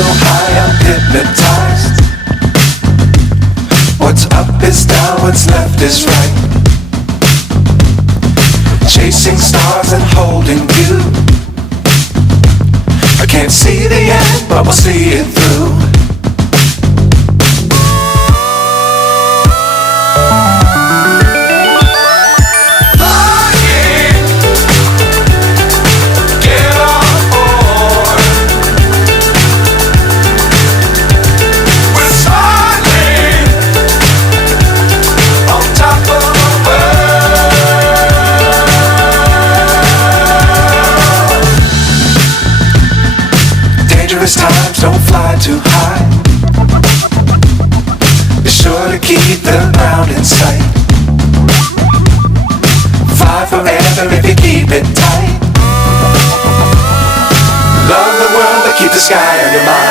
so high I'm hypnotized. What's up is down, what's left is right. Chasing stars and holding you. I can't see the end, but we'll see it through. Times don't fly too high. Be sure to keep the ground in sight. Fly forever if you keep it tight. Love the world but keep the sky on your mind.